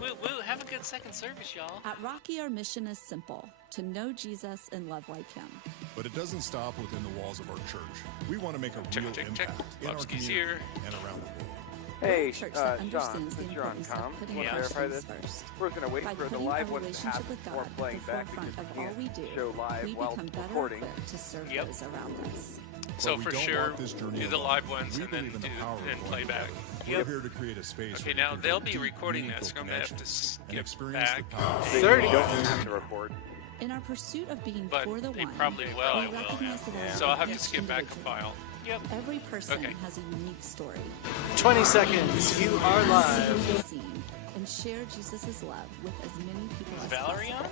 Woo, have a good second service, y'all. At Rocky, our mission is simple: to know Jesus and love like him. But it doesn't stop within the walls of our church. We want to make a real impact in our Bobski's community here. and around the world. Hey, Church that John, understands since the you're on importance comm, of putting want to our verify sins this? first. We're going to wait By for the putting live our one to relationship happen with before God playing at the back forefront because of we all we can't do, show live we while become better recording. equipped to serve Yep. those around us. So we for don't sure, walk this journey do the alone. live ones We and then believe in the do power of and going play back. together. We're here to create a space. Okay, where now you can they'll build be deep, recording this. meaningful I'm gonna have to connections and skip experience back. the power. You don't have to record. In our pursuit of being But for the they one, probably will. we I will. recognize that our So I'll have to each skip back a individual, file. Yep. Every person Okay. has a unique story. 20 seconds. You are live. Be seen and share Jesus' love with as many people Is as Valerie possible. on?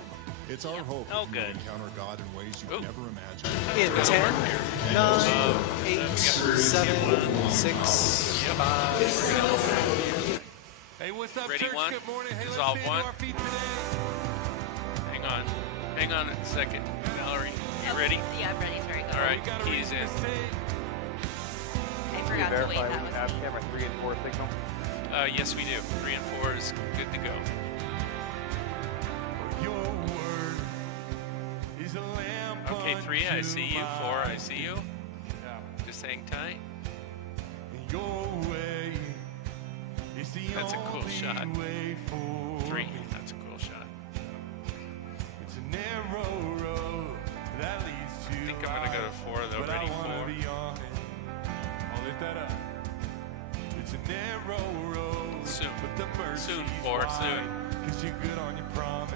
It's our hope Oh, that you good. encounter God in ways you Ooh. never imagined. In 10, 9, 8, 7, 6, 5. Hey, what's up, Ready church? one? Good morning. Hey, Dissolve let's one. stand to our feet today. Hang on a second. Valerie, you ready? Yeah, I'm ready. Sorry. All right, We gotta keys read in. this thing. I You forgot to wait. verify That we was have me. camera 3 and 4 signal. Yes, we do. 3 and 4 is good to go. Your word is a lamp Okay, 3, I see you. 4, I see you. Yeah. Just hang tight. Your way is the That's a cool only shot. way for 3, me. that's a cool shot. It's a narrow road that leads to I think I'm gonna go to 4 though. but Ready, I wanna 4. be on it. I'll lift that up. It's a narrow road, Soon. but the mercy's Soon, 4, wide, soon. 'cause you're good on your promise.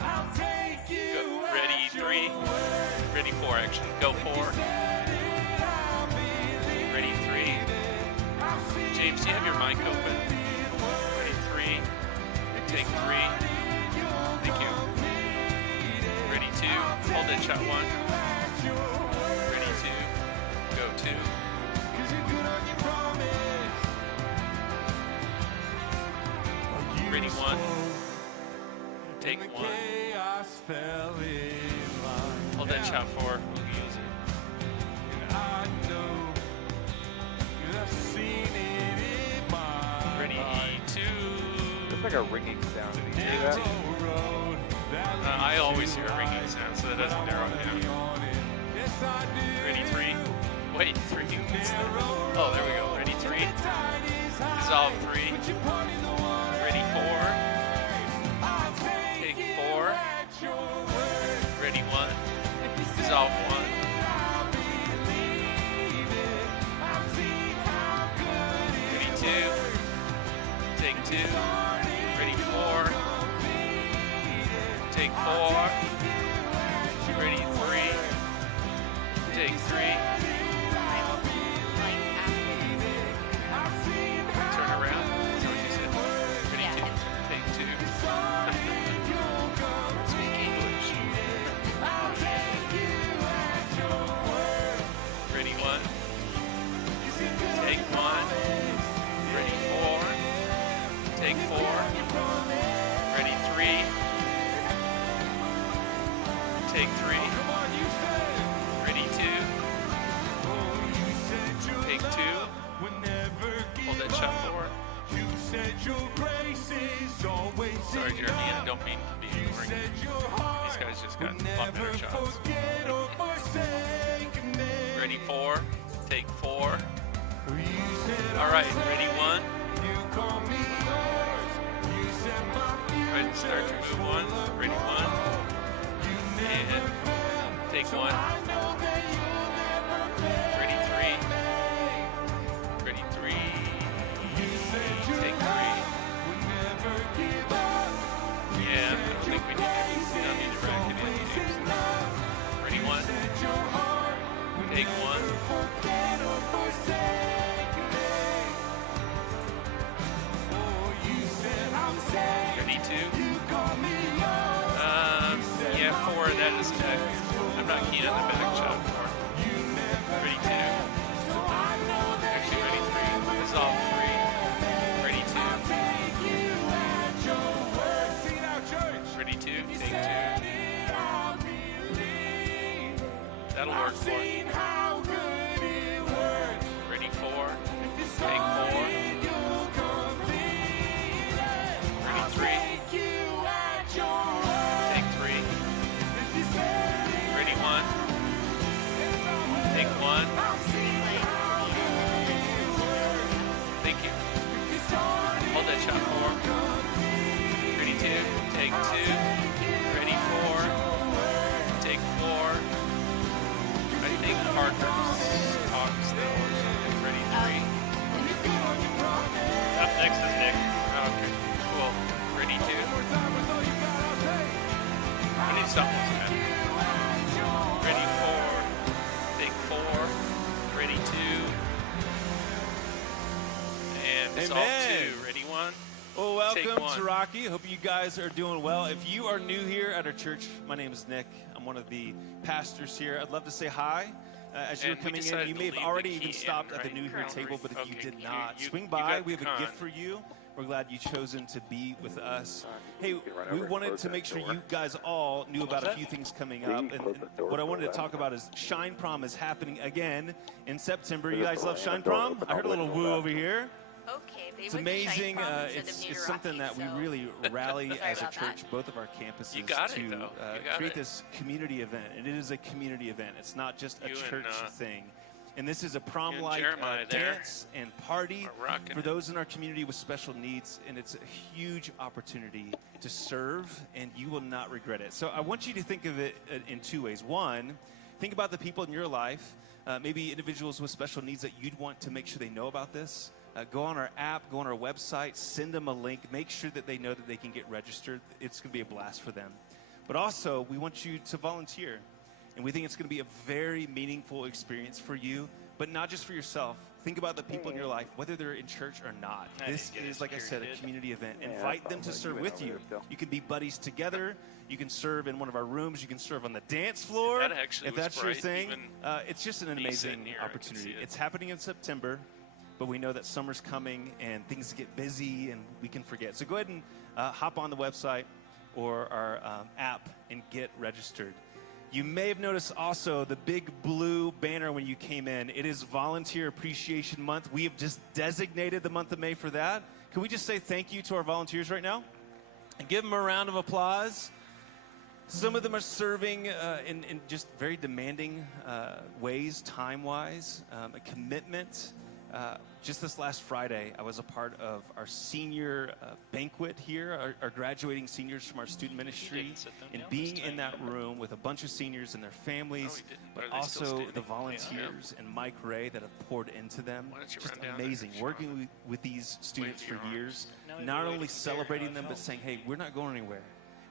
I'll take you Go. Ready, at your 3. word. Ready, 4, action. Go 4. Ready, 3. James, do you have your mic open? Ready, 3. Take 3. Thank you. Ready, 2. Hold it, shot 1. Ready, 2. Go 2. Ready, 1. Take 1. Hold that shot 4. We'll use it. Ready, 2. It's like a ringing sound. Did you hear that? I always hear a ringing sound, so that doesn't narrow it down. Ready, 3. Wait, 3. Oh, there we go. Ready, 3. Dissolve 3. Ready, 4. Take 4. Ready, 1. Dissolve 1. Ready, 2. Take 2. Ready, 4. Take 4. Ready, 3. Take 3. Turn around. That's what you said. Ready, 2. Take 2. Speak English. Ready, 1. Take 1. Ready, 4. Take 4. Ready, 3. Take 3. Ready, 2. Take 2. Hold that shot 4. Sorry, Jeremy, I don't mean to be ignoring you. These guys just got a lot better shots. Ready, 4. Take 4. All right, ready, 1. Right, start to move 1. Ready, 1. And take 1. Ready, 3. Ready, 3. Take 3. Yeah, I don't think we don't need to rack it in. Ready, 1. Take 1. Ready, 2. Yeah, 4. That is back. I'm not keen on the back shot 4. Ready, 2. Actually, ready, 3. Dissolve 3. Ready, 2. Ready, 2. Take 2. That'll work for it. Ready, 4. Take 4. shot 4. Ready 2, take 2. Ready 4, take 4. I think Parker's talks though or something. Ready 3. Up next is Nick. Okay, cool. Ready 2. I need something else, man. Ready 4, take 4. Ready 2. And dissolve Amen. 2. Ready 1. Well, Take welcome one. to Rocky. Hope you guys are doing well. If you are new here at our church, my name is Nick. I'm one of the pastors here. I'd love to say hi. As you're And we coming in, decided you to may have leave already the even key stopped in, at the right? new here table, but if you Okay, did you- not, you swing got by. the We have a con. gift for you. We're glad you've chosen to be with us. Hey, You can run we over and wanted close to that make sure door. you guys all knew about a few things coming up. And close the door what I so wanted to that- talk about is Shine Prom is happening again in September. You There's a guys love door, Shine and the door Prom? open I heard a all the way little to the woo left. over here. Okay, they It's went to Shine amazing. Prom instead of It's New something Rocky, that we so- really rally Sorry as a about church, that. both of our campuses, You got to it, though. You got create it. this community event. And it is a community event. It's not just a You and, church thing. And this is a you and prom-like Jeremiah there dance and party are rocking for it. those in our community with special needs. And it's a huge opportunity to serve, and you will not regret it. So I want you to think of it in two ways. One, think about the people in your life, maybe individuals with special needs that you'd want to make sure they know about this. Go on our app, go on our website, send them a link, make sure that they know that they can get registered. It's going to be a blast for them. But also, we want you to volunteer. And we think it's going to be a very meaningful experience for you, but not just for yourself. Think about the people in your life, whether they're in church or not. This is, like I said, a community event. Invite them to serve with you. You can be buddies together. You can serve in one of our rooms. You can serve on the dance floor. That actually if was that's your bright, thing, even it's just an me amazing sitting here, I can opportunity. see it. It's happening in September, but we know that summer's coming and things get busy and we can forget. So go ahead and hop on the website or our app and get registered. You may have noticed also the big blue banner when you came in. It is Volunteer Appreciation Month. We have just designated the month of May for that. Can we just say thank you to our volunteers right now? And give them a round of applause. Some of them are serving in just very demanding ways, time-wise, a commitment. Just this last Friday, I was a part of our senior banquet here, our graduating seniors from our student ministry, didn't sit them and down being this in time. that room with a bunch of seniors and their families, No, we didn't. but Are they still also standing? the Yeah. volunteers and Mike Ray that have poured into them. Why don't you Just run down there, amazing. Sean? Working with these students Wave for your arms. years, No, not you're only waiting there. celebrating them, No. but saying, hey, we're not going anywhere.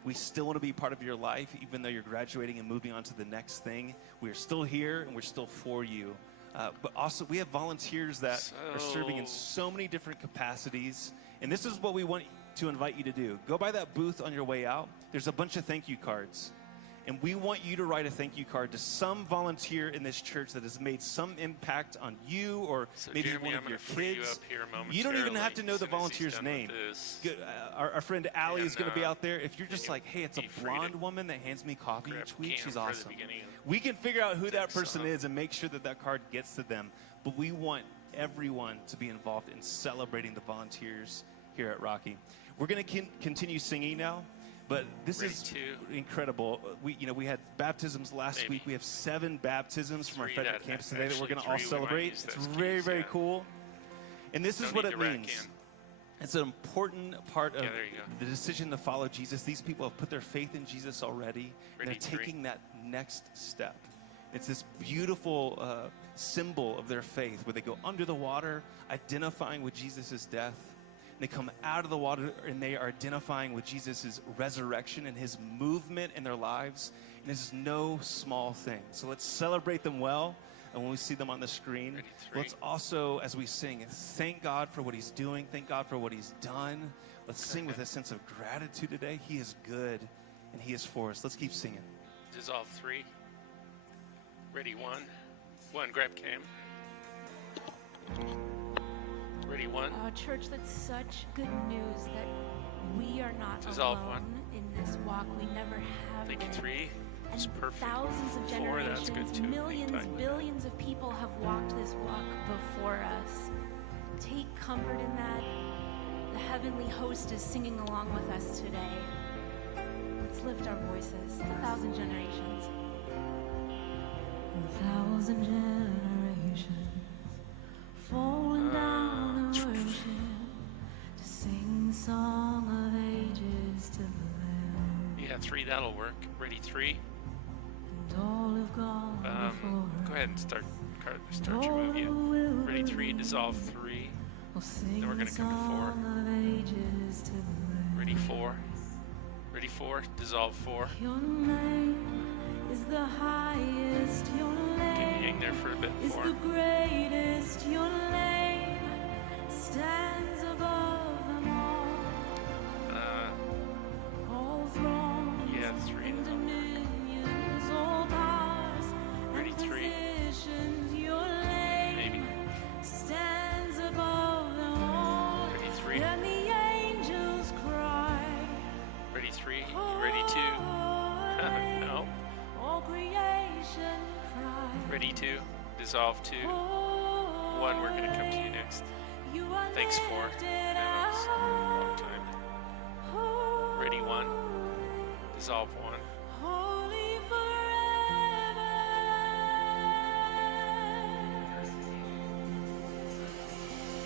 We still want to be part of your life, even though you're graduating and moving on to the next thing. We are still here, and we're still for you. But also, we have volunteers that are serving in so many different capacities. And this is what we want to invite you to do. Go by that booth on your way out. There's a bunch of thank you cards. And we want you to write a thank you card to some volunteer in this church that has made some impact on you or So maybe Jeremy, one I'm of your gonna free you kids. up here You don't even have to know momentarily the as soon as he's volunteer's done with name. this. Good, our friend Allie is And, going to be out there. If you're just you like, hey, it's a be free to blonde woman that hands me coffee grab each week, Cam she's for the awesome. beginning of We can figure out who that next person song. is and make sure that that card gets to them. But we want everyone to be involved in celebrating the volunteers here at Rocky. We're going to continue singing now, but this Ready is to- incredible. We had baptisms last Maybe. week. We have 7 baptisms from our 3 Frederick that- campus today that we're actually going to all 3 we might celebrate. use It's those very, keys, very yeah. cool. And this is Don't what need it to rack means. in. It's an important part of Yeah, there you go. the decision to follow Jesus. These people have put their faith in Jesus already, and Ready, they're 3. taking that next step. It's this beautiful symbol of their faith where they go under the water, identifying with Jesus' death. They come out of the water and they are identifying with Jesus' resurrection and his movement in their lives. And this is no small thing. So let's celebrate them well. And when we see them on the screen, Ready, 3. let's also, as we sing, thank God for what he's doing. Thank God for what he's done. Let's sing with a sense of gratitude today. He is good and he is for us. Let's keep singing. Dissolve 3. Ready 1. 1. Grab Cam. Ready 1. Church, that's such good news that we are not Dissolve alone 1. in this walk. We never have Thank you. been. 3. It's And perfect. thousands of 4. That's good generations, too. millions, Hang tight with billions of people have walked this walk before us. Take comfort in that. The heavenly host is singing along with us today. Let's lift our voices. 1,000 generations. 1,000 generations falling down in worship to sing song of ages to the Lamb. Yeah, 3, that'll work. Ready, 3. And all have gone before Go ahead and start your move. Yeah. Ready, 3, dissolve 3. Then we're going to come to 4. Ready, 4. Ready, 4, dissolve 4. Your name is the highest, your Can you name hang there for a bit, is 4. the greatest, your name stands above them all thrones Yeah, 3. and dominions, all powers Ready, and 3. positions, your name Maybe. stands above them all. Ready, 3. And the angels cry, Ready, 3. Ready, 2. No. all creation cries. Ready, 2. Dissolve 2. 1, we're going to come to you next. Thanks, 4. That was a long time. Ready, 1. Dissolve 1. Holy forever.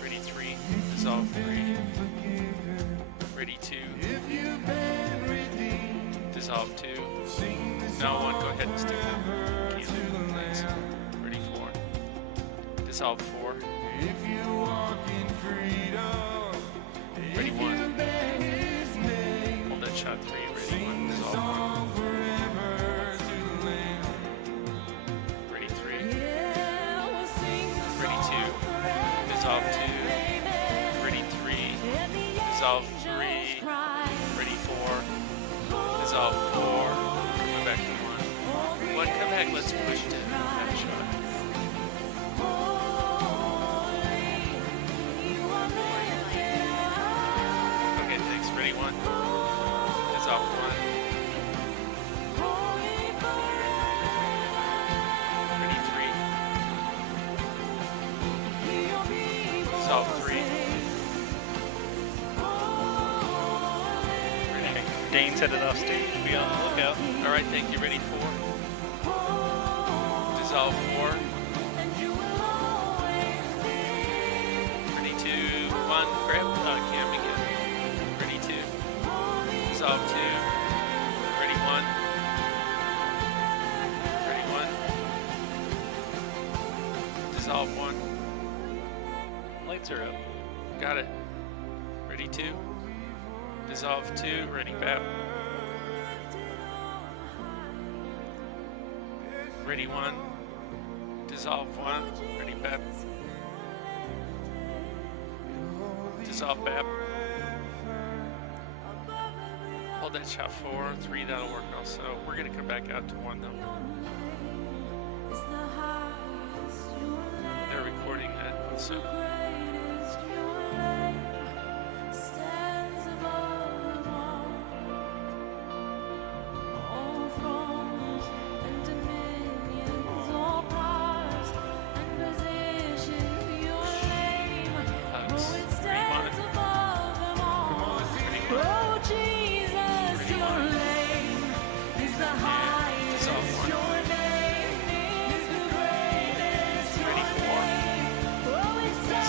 Ready, 3. Dissolve 3. Ready, 2. Dissolve 2. Now 1, go ahead and stick that candle. Thanks. Ready, 4. Dissolve 4. Ready, 1. Hold that shot 3. Ready, 1. Dissolve 1. Ready, 3. Ready, 2. Dissolve 2. Ready, 3. Dissolve 3. Ready, 4. Dissolve 4. Come back to 1. 1, come back. Let's push to that shot. Okay, thanks. Ready, 1. Dissolve 1. Ready, 3. Dissolve 3. Ready. Dane's headed off stage. Be on the lookout. All right, thank you. Ready, 4. Dissolve 4. Ready, 2, 1. Grab Cam again. Ready, 2. Dissolve 2. Ready, 1. Ready, 1. Dissolve 1. Lights are up. Got it. Ready, 2. Dissolve 2. Ready, BAP. Ready, 1. Dissolve 1. Ready, BAP. Dissolve BAP. Hold that shot 4. 3, that'll work also. We're going to come back out to 1 though. They're recording that also.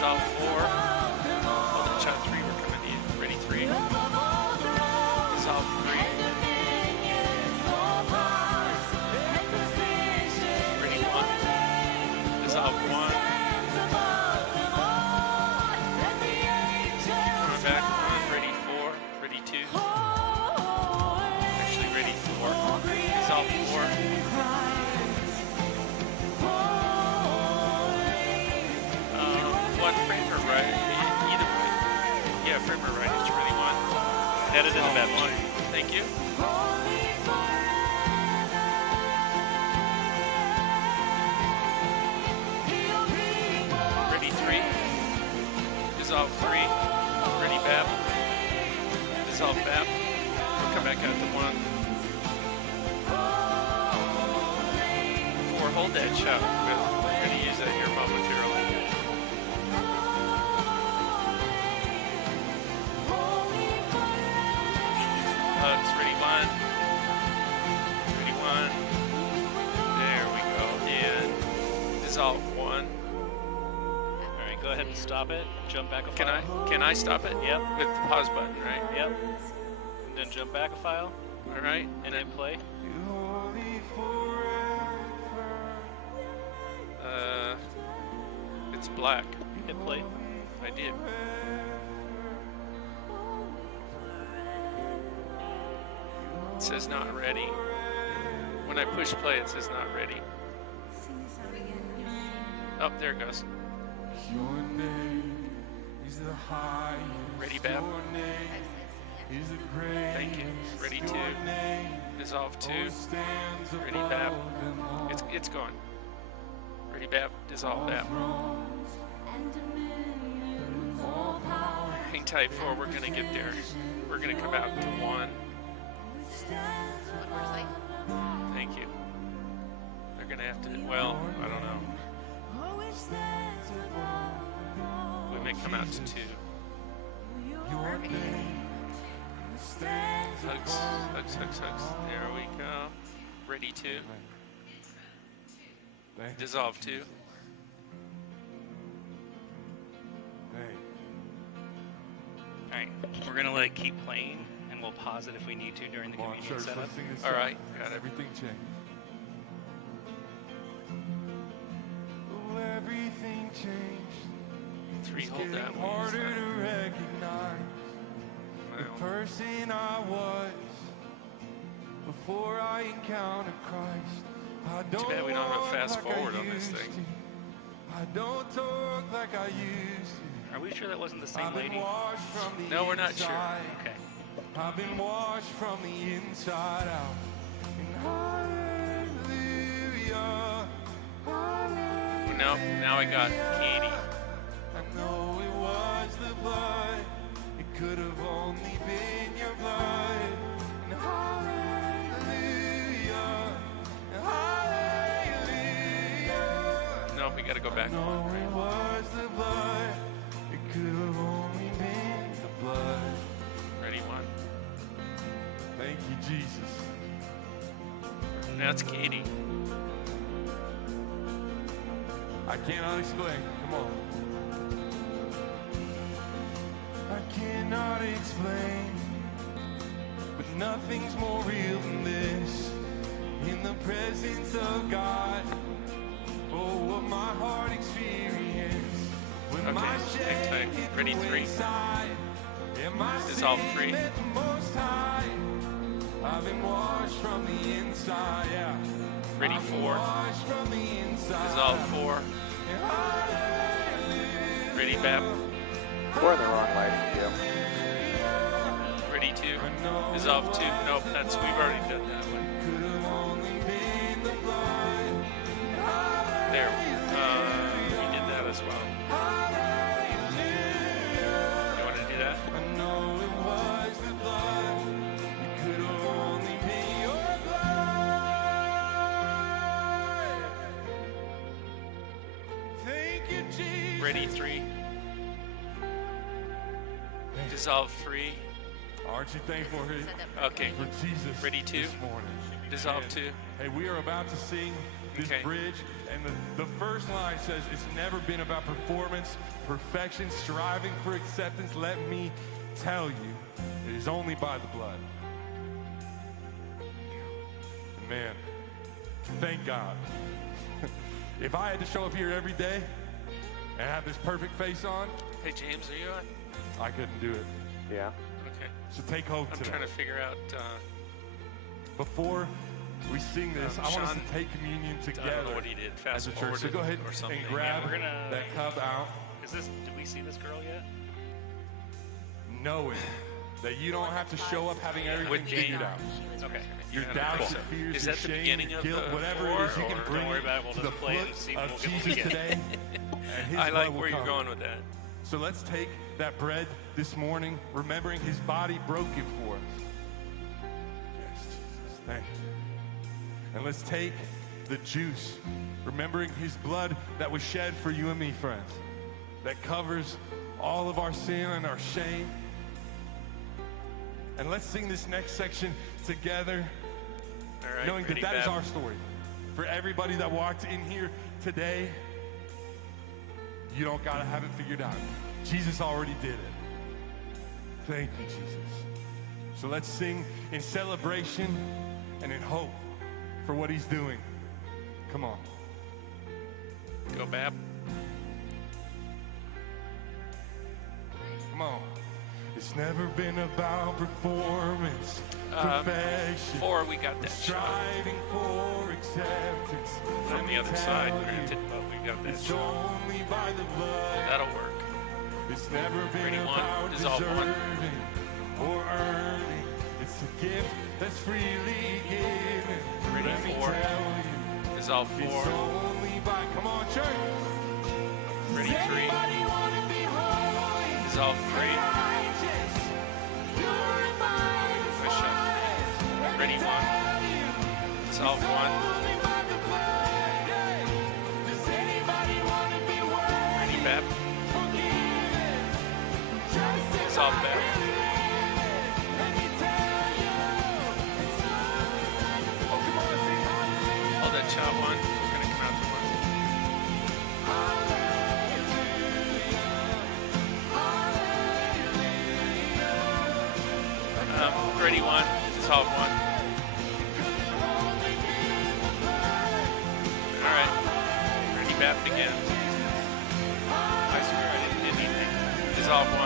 Dissolve 4. Hold that shot 3. We're coming to you. Ready, 3. Dissolve 3. Ready, 1. Dissolve 1. Coming back 1. Ready, 4. Ready, 2. Actually, ready, 4. Dissolve 4. Frame or right? Either way. Yeah, frame or right. It's really 1. That is in the One. bed. Thank you. Ready, 3. Dissolve 3. Ready, BAP. Dissolve BAP. We'll come back out to 1. 4. Hold that shot. We're going to use that here momentarily. Hugs, ready, 1. Ready, 1. There we go. And dissolve 1. All right, go go ahead and stop it. Jump back a file. Can I stop it? Yep. With the pause button, right? Yep. And then jump back a file All right. and hit play. It's black. Hit play. I did. It says not ready. When I push play, it says not ready. Sing this out again. Oh, there it goes. Your name is the highest. Ready, Bab? Your name is the greatest. Thank you. Ready, Your 2. name Dissolve 2. stands Ready, above Bab? them all. It's going. Ready, Bab? Dissolve, Bab. Hang tight, 4. We're going to get there. We're going to come out to 1. Thank you. They're going to have to, well, I don't know. We may come out to 2. Hugs, hugs, hugs, hugs. There we go. Ready, 2. Thank you. Dissolve 2. Thank you. All right. We're gonna let it keep playing, and we'll pause it if we need to during the Come on, communion church, setup. let's sing this All song. right, got it. Everything changed. Oh, everything changed. 3, It's hold getting that. We'll use harder that. to recognize the Well, person I was before I encountered Christ. I don't bad we don't have a walk fast like I forward on this used thing. to. I don't talk like I used to. Are we sure that wasn't the same I've been lady? washed from the No, we're not sure. inside. Okay. I've been washed from the inside out. And hallelujah, hallelujah. no, now I got Katie. I know it was the blood. It could have only been your blood. And hallelujah, hallelujah. No, we got to go back. I know it was the blood. It could have only been the blood. Ready, 1. Thank you, Jesus. Now it's Katie. I cannot explain. Come on. I cannot explain, but nothing's more real than this. In the presence of God, oh, what my heart experienced when Okay, my hang shame tight. hit Ready, the 3. inside, and my Dissolve sin 3. met the Most High. I've been washed from the inside, yeah. Ready, 4. Washed from the inside. Dissolve 4. Ready, Bab? We're in the wrong lighting, Joe. Ready, 2. Dissolve 2. Nope, that's, we've already done that one. There. We did that as well. You want to do that? I know it was the blood. It could have only been your blood. Thank you, Jesus. Ready, 3. Dissolve 3. Aren't you thankful Okay. for Jesus Ready, 2. this morning? Dissolve And, 2. Hey, we are about to sing this Okay. bridge, and the first line says, it's never been about performance, perfection, striving for acceptance. Let me tell you, it is only by the blood. And man, thank God. If I had to show up here every day and have this perfect face on, Hey, James, are you on? I couldn't do it. Yeah. Okay. So take hope I'm today. trying to figure out, Before we sing this, I want us Sean, to take communion I don't know together what he did. as Fast a church. So forwarded go ahead or something. and grab we're gonna- that cup out, Is this? Did we see this girl yet? knowing that you don't have to show up having everything With figured Jane. out. Okay. Your Cool. doubts, your fears, Is your that the shame, beginning your of guilt, the whatever four, it is, you can or- bring Don't worry it about it, we'll to the just play it and foot see of what we'll get Jesus together. today. And his I like blood will where you're come. going with that. So let's take that bread this morning, remembering his body broken for us. Yes, Jesus, thank you. And let's take the juice, remembering his blood that was shed for you and me, friends, that covers all of our sin and our shame. And let's sing this next section together, All right. knowing ready, that is Bab? our story. For everybody that walked in here today, You don't got to have it figured out. Jesus already did it. Thank you, Jesus. So let's sing in celebration and in hope for what he's doing. Come on. Go, Bab. Come on. It's never been about performance, perfection. 4, we got that shot. Striving for acceptance. From the other side, granted, but we got that It's shot. only by the blood. That'll work. It's never been Ready, 1, about dissolve 1. deserving or earning. It's a gift that's freely given. Ready, Let me 4. tell you, Dissolve it's 4. only by, come on, church. Ready, 3. Dissolve 3. Push up. Ready, 1. Dissolve 1. Ready, Bab. Dissolve Bab. Hold that shot 1. We're gonna come out to 1. Ready, 1. Dissolve 1. All right. Ready, Bap again. I swear I didn't hit anything. Dissolve 1.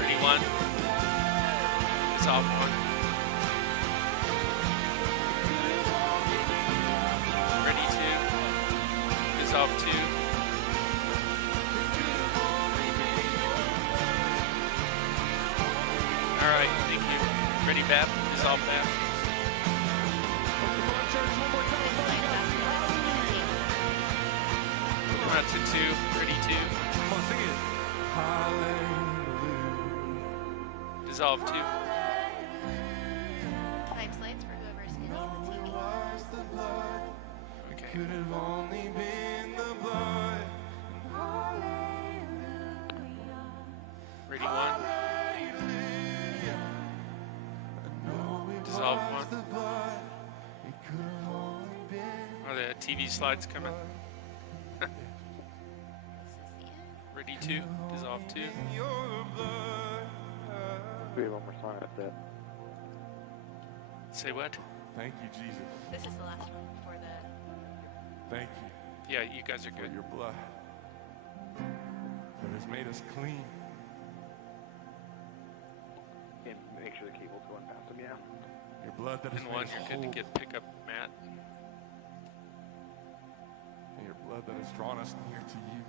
Ready, 1. Dissolve 1. Ready, 2. Dissolve 2. All right, thank you. Ready, Bap? Dissolve Bap. Come out to 2. Ready, 2. Come on, sing it. Hallelujah. Dissolve 2. Type slides for whoever's getting the TV. Okay. Could have only been the blood. Ready, 1. Dissolve 1. It could have only been. Are the TV slides coming? Ready, 2. Dissolve 2. We have one more song, that's it. Say what? Thank you, Jesus. This is the last one before the. Thank you Yeah, you guys are for good. your blood that has made us clean. And make sure the cable's going past them, yeah. Your blood that has And made 1, us you're good whole. to pick up Matt. And your blood that has drawn us near to you.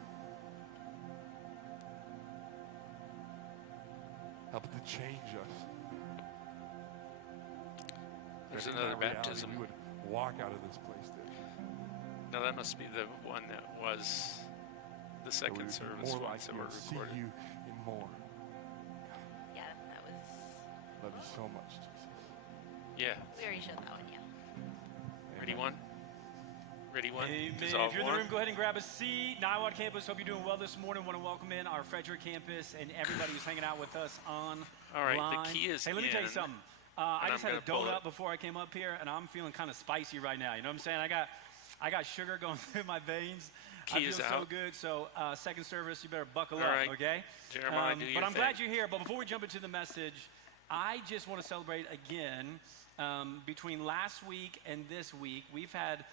Help it to change us. There's That in another our reality, baptism. We would walk out of this place, Dick. No, that must be the one that was the That we second would be service more ones like that you were and see recorded. you in more. Yeah, that was. Love you so much, Jesus. Yeah. We already showed that one, yeah. Ready, 1. Ready, 1. Amen. Dissolve If you're in the 1. room, go ahead and grab a seat. Niwot campus, hope you're doing well this morning. Want to welcome in our Frederick campus and everybody who's hanging out with us on. All right, the key is Hey, let me tell you in, something. I and just I'm had a gonna pull donut it. before I came up here, and I'm feeling kind of spicy right now. You know what I'm saying? I got sugar going through my veins. I Key feel is so out. good. So second service, you better buckle All up, right. okay? Jeremiah, do your But I'm thing. glad you're here. But before we jump into the message, I just want to celebrate again. Between last week and this week, we've had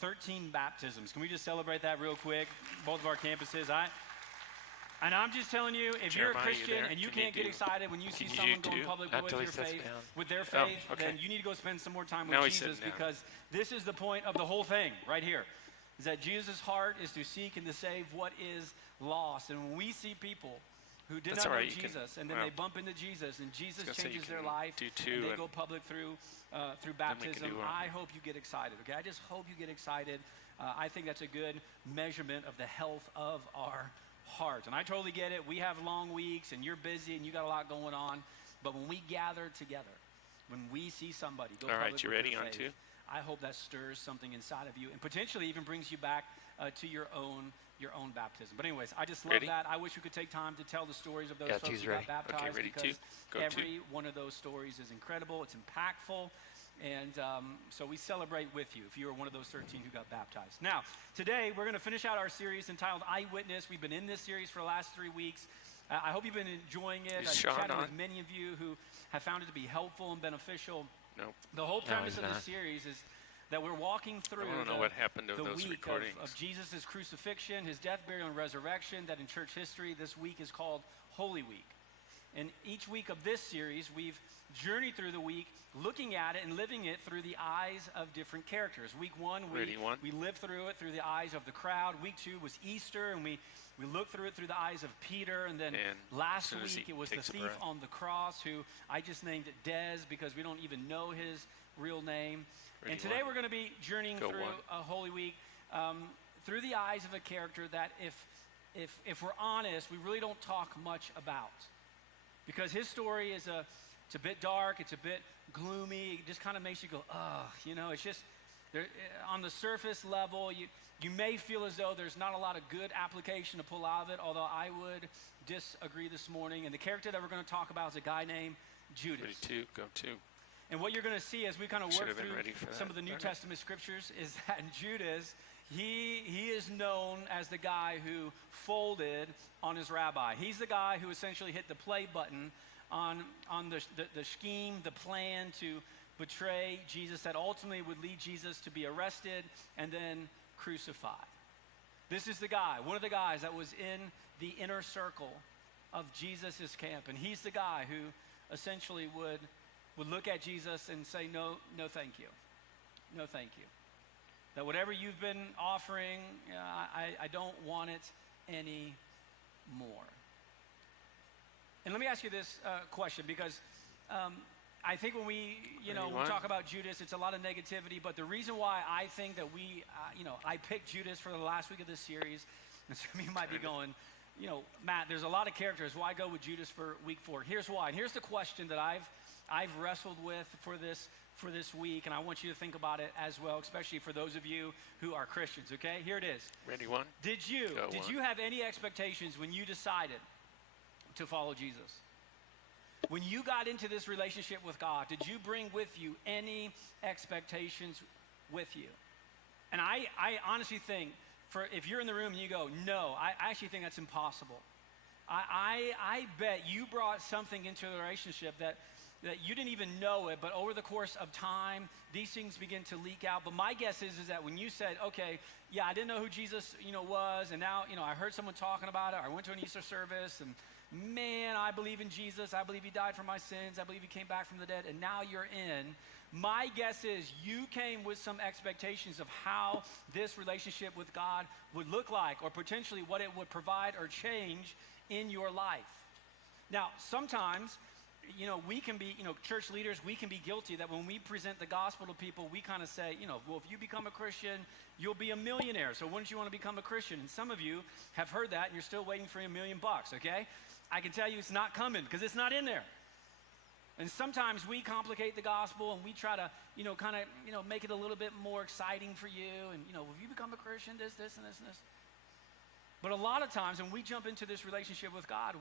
13 baptisms. Can we just celebrate that real quick? Both of our campuses. And I'm just telling you, if you're a Jeremiah, you Christian there? and you Can you can't get do- excited when you see can you someone do going two? public Not with till he your sits faith, down. with their Oh, faith, okay. then you need to go spend some more time Now with he's Jesus, sitting down. because this is the point of the whole thing right here. Is that Jesus' heart is to seek and to save what is lost. And when we see people who did That's not all know right, you can- Jesus, and then well, they bump into Jesus, and Jesus gonna say you changes their can life, do two and they and go public through then we can baptism, do one. I hope you get excited, okay? I just hope you get excited. I think that's a good measurement of the health of our hearts. And I totally get it. We have long weeks, and you're busy, and you got a lot going on. But when we gather together, when we see somebody go All right, public you with ready their on faith, 2? I hope that stirs something inside of you and potentially even brings you back to your own baptism. But anyways, I just love Ready? that. I wish we could take time to tell the stories of those Yeah, folks two's who ready. got baptized, Okay, ready, because 2. Go, every 2. one of those stories is incredible. It's impactful. And so we celebrate with you if you are one of those 13 who got baptized. Now, today we're going to finish out our series entitled Eyewitness. We've been in this series for the last 3 weeks. I hope you've been enjoying it. I've chatted with many of you who have found it to be helpful and beneficial. Nope. The whole premise of this series is that we're walking through the week of Jesus' crucifixion, his death, burial, and resurrection, that in church history this week is called Holy Week. And each week of this series, we've journeyed through the week, looking at it and living it through the eyes of different characters. Week one, we lived through it through the eyes of the crowd. Week 2 was Easter, and we looked through it through the eyes of Peter. And then last week, it was the thief on the cross, who I just named it Dez because we don't even know his real name. And today we're going to be journeying through a Holy Week through the eyes of a character that if we're honest, we really don't talk much about. Because his story is it's a bit dark, it's a bit gloomy, it just kind of makes you go, ugh, you know, it's just, on the surface level, you may feel as though there's not a lot of good application to pull out of it, although I would disagree this morning. And the character that we're going to talk about is a guy named Judas. Ready to go to. And what you're going to see as we kind of work through some of the New Testament scriptures is that Judas, he is known as the guy who folded on his rabbi. He's the guy who essentially hit the play button on the scheme, the plan to betray Jesus that ultimately would lead Jesus to be arrested and then crucified. This is the guy, one of the guys that was in the inner circle of Jesus' camp. And he's the guy who essentially would look at Jesus and say, no, thank you. No, thank you. That whatever you've been offering, I don't want it anymore. And let me ask you this question, because I think when we talk about Judas, it's a lot of negativity. But the reason why I think that I picked Judas for the last week of this series, and some of you might be going, Matt, there's a lot of characters. Why go with Judas for week 4? Here's why. And here's the question that I've wrestled with for this week, and I want you to think about it as well, especially for those of you who are Christians, okay? Here it is. Ready, one? Did you have any expectations when you decided to follow Jesus? When you got into this relationship with God, did you bring with you any expectations with you? And I honestly think, if you're in the room and you go, no, I actually think that's impossible. I bet you brought something into the relationship that you didn't even know it, but over the course of time, these things begin to leak out. But my guess is that when you said, okay, yeah, I didn't know who Jesus, was, and now, I heard someone talking about it, or I went to an Easter service, and man, I believe in Jesus, I believe he died for my sins, I believe he came back from the dead, and now you're in. My guess is you came with some expectations of how this relationship with God would look like, or potentially what it would provide or change in your life. Now, sometimes, we can be, church leaders, we can be guilty that when we present the gospel to people, we kind of say, well, if you become a Christian, you'll be a millionaire. So wouldn't you want to become a Christian? And some of you have heard that, and you're still waiting for $1 million, okay? I can tell you it's not coming because it's not in there. And sometimes we complicate the gospel and we try to, make it a little bit more exciting for you. And, if you become a Christian, this, and this, and this. But a lot of times when we jump into this relationship with God,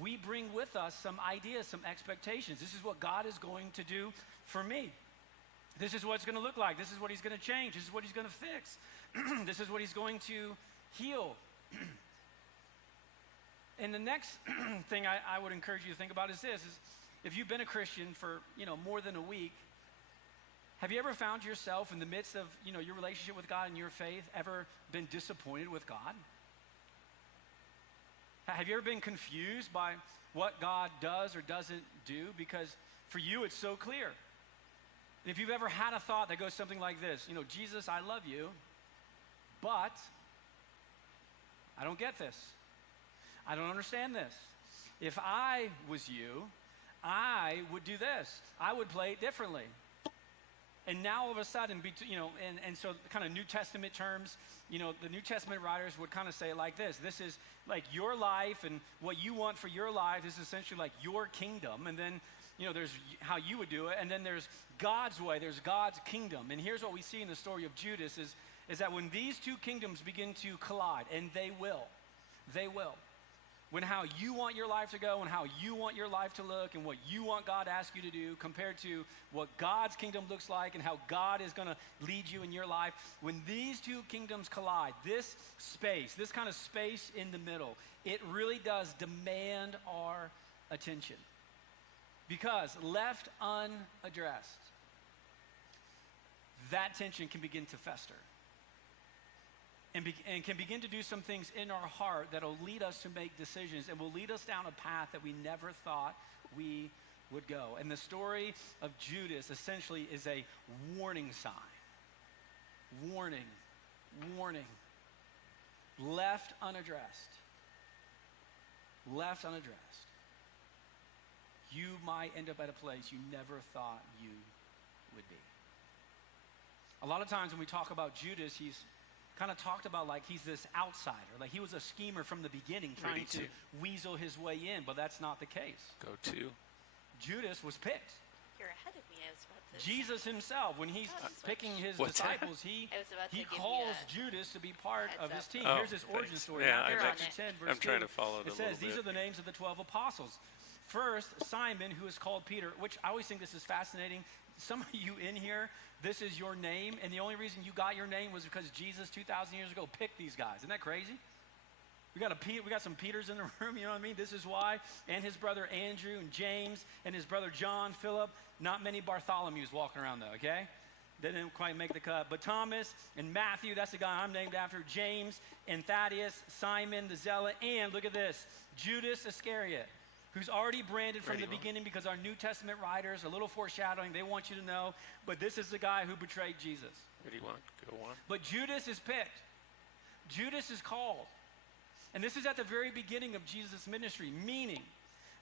we bring with us some ideas, some expectations. This is what God is going to do for me. This is what it's going to look like. This is what he's going to change. This is what he's going to fix. This is what he's going to heal. And the next thing I would encourage you to think about is this, is if you've been a Christian for, more than a week, have you ever found yourself in the midst of, your relationship with God and your faith, ever been disappointed with God? Have you ever been confused by what God does or doesn't do? Because for you, it's so clear. And if you've ever had a thought that goes something like this, Jesus, I love you, but I don't get this. I don't understand this. If I was you, I would do this. I would play it differently. And now all of a sudden, and so kind of New Testament terms, the New Testament writers would kind of say it like this. This is like your life, and what you want for your life is essentially like your kingdom. And then, there's how you would do it. And then there's God's way. There's God's kingdom. And here's what we see in the story of Judas is that when these two kingdoms begin to collide, and they will. when how you want your life to go and how you want your life to look and what you want God to ask you to do compared to what God's kingdom looks like and how God is going to lead you in your life, when these two kingdoms collide, this space, this kind of space in the middle, it really does demand our attention. Because left unaddressed, that tension can begin to fester. And can begin to do some things in our heart that will lead us to make decisions and will lead us down a path that we never thought we would go. And the story of Judas essentially is a warning sign. Warning, warning. Left unaddressed. Left unaddressed. You might end up at a place you never thought you would be. A lot of times when we talk about Judas, he's kind of talked about like he's this outsider, like he was a schemer from the beginning trying to weasel his way in, but that's not the case. Go to. Judas was picked. You're ahead of me. I was about to. Jesus himself, when he's picking his disciples, he calls Judas to be part of his team. Here's his origin story. Yeah, Matthew chapter 10, verse I'm trying to follow it says, these are the names of the 12 apostles. First, Simon, who is called Peter, which I always think this is fascinating. Some of you in here, this is your name, and the only reason you got your name was because Jesus 2,000 years ago picked these guys. Isn't that crazy? We got some Peters in the room, you know what I mean? This is why. And his brother Andrew and James and his brother John, Philip. Not many Bartholomews walking around though, okay? They didn't quite make the cut. But Thomas and Matthew, that's the guy I'm named after. James and Thaddeus, Simon the Zealot, and look at this, Judas Iscariot, who's already branded from the beginning because our New Testament writers, a little foreshadowing, they want you to know, but this is the guy who betrayed Jesus. Ready, one, go on. But Judas is picked. Judas is called. And this is at the very beginning of Jesus' ministry, meaning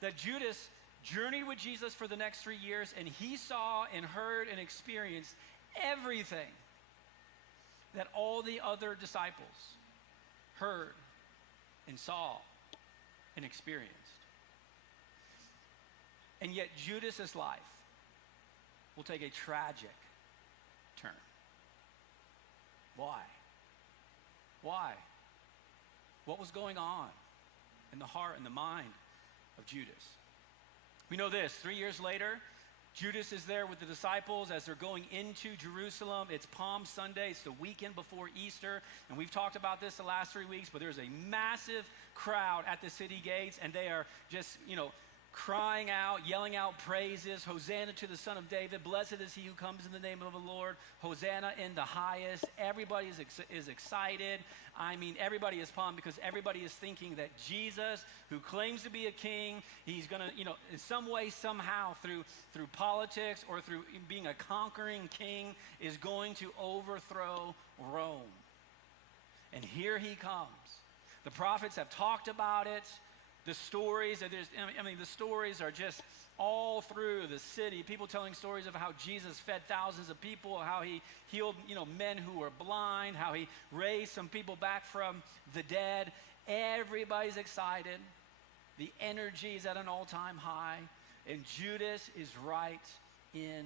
that Judas journeyed with Jesus for the next 3 years, and he saw and heard and experienced everything that all the other disciples heard and saw and experienced. And yet Judas's life will take a tragic turn. Why? Why? What was going on in the heart and the mind of Judas? We know this, 3 years later, Judas is there with the disciples as they're going into Jerusalem. It's Palm Sunday, it's the weekend before Easter, and we've talked about this the last 3 weeks, but there's a massive crowd at the city gates, and they are just, crying out, yelling out praises. Hosanna to the Son of David. Blessed is he who comes in the name of the Lord. Hosanna in the highest. Everybody is excited. I mean, everybody is pumped because everybody is thinking that Jesus, who claims to be a king, he's going to, in some way, somehow, through politics or through being a conquering king, is going to overthrow Rome. And here he comes. The prophets have talked about it. The stories, the stories are just all through the city. People telling stories of how Jesus fed thousands of people, how he healed, men who were blind, how he raised some people back from the dead. Everybody's excited. The energy is at an all-time high, and Judas is right in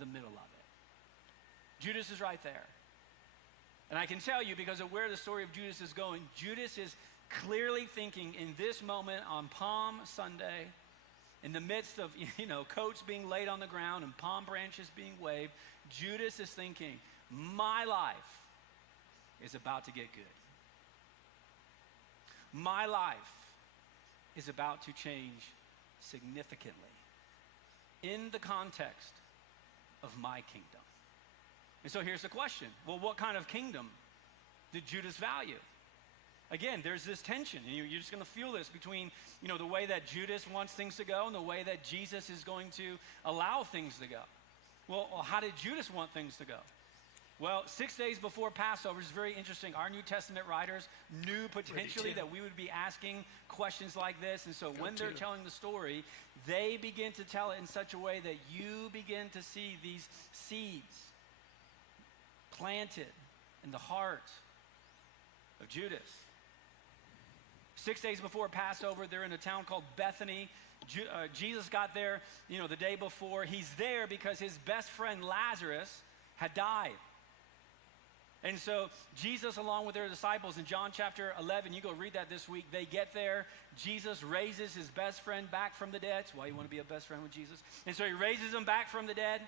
the middle of it. Judas is right there. And I can tell you, because of where the story of Judas is going, Judas is clearly thinking in this moment on Palm Sunday, in the midst of, coats being laid on the ground and palm branches being waved, Judas is thinking, my life is about to get good. My life is about to change significantly in the context of my kingdom. And so here's the question. Well, what kind of kingdom did Judas value? Again, there's this tension, and you're just going to feel this between, the way that Judas wants things to go and the way that Jesus is going to allow things to go. Well, how did Judas want things to go? Well, 6 days before Passover is very interesting. Our New Testament writers knew potentially that we would be asking questions like this, and so when they're telling the story, they begin to tell it in such a way that you begin to see these seeds planted in the heart of Judas. 6 days before Passover, they're in a town called Bethany. Jesus got there, the day before. He's there because his best friend Lazarus had died. And so Jesus, along with their disciples in John chapter 11, you go read that this week, they get there. Jesus raises his best friend back from the dead. That's why you want to be a best friend with Jesus. And so he raises him back from the dead.